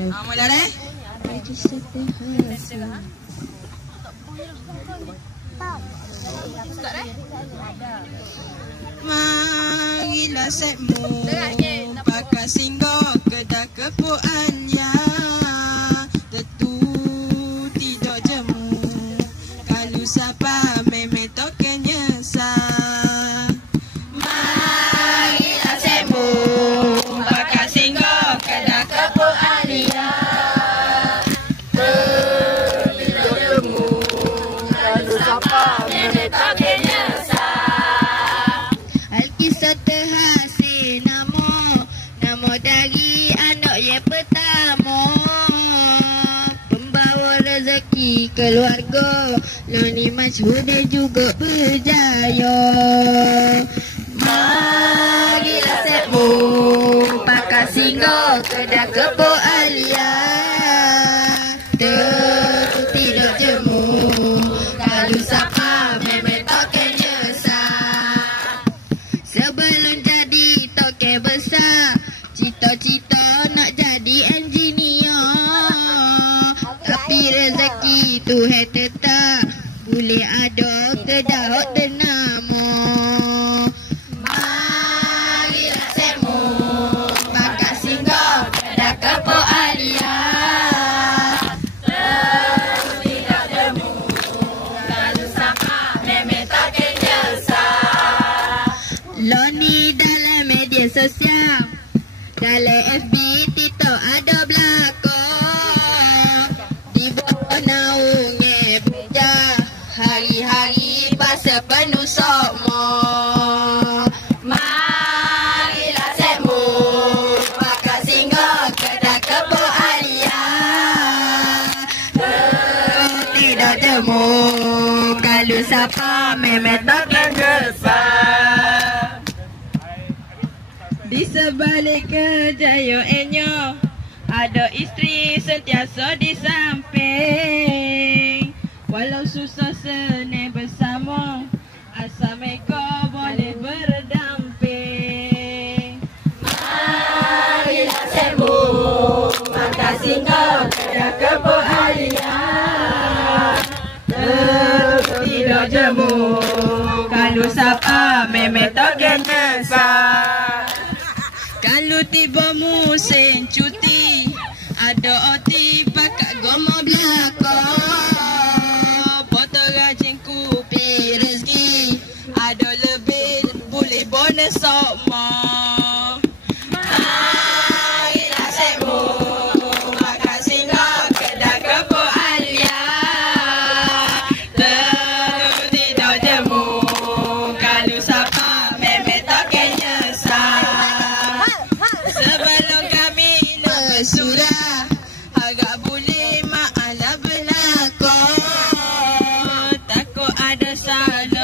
Mula dah. Marilah setmu pakai singgah kedai kepuan ya. Tentu tidak jemu kalau siapa memang tak kenyesal. Marilah setmu pakai singgah kedai kepuan ya. Tidak jemu kalau siapa memang tak kenyesal. Alkisah terhasil nama dari anak yang pertama, pembawa rezeki keluarga, Loni masyhur dan juga berjaya. Marilah setmu pakai singgah kedai kebun Alia. Tidak jemu kalau siapa memang tak kenyesal. Sebelum jadi toke besar, cita-cita nak jadi engineer. Tapi rezeki Tuhan tetap boleh ada kedai hok ternama. Marilah setmu pakai singgah kedai kebun Alia. Tidak jemu kalau siapa memang tak kenyesal. Loni dalam media sosial, dalam FB, TikTok ada belakang. Di bawah naungnya beja, hari-hari pasal penuh sokmo. Marilah setmu pakai singgah kedai kebun Alia. Tidak jemu kalau siapa memang tak kenyesal. Di sebalik kejayaannya ada isteri sentiasa di samping. Walau susah senang bersama, asal mereka boleh berdamping. Marilah setmu pakai singgah kedai kebun Alia. Tidak jemu kalau siapa memang tak kenyesal. Kalau tiba musim cuti, ada oti pakai goma belakang. Botol rajin kupi rezeki, ada lebih boleh bonus sokma. Marilah setmu pakai singgah kedai kebun Alia. Tidak jemu kalau siapa memang tak kenyesal. Sebelum kami nak bersurah, harap boleh maaflah belakang. Takut ada salah.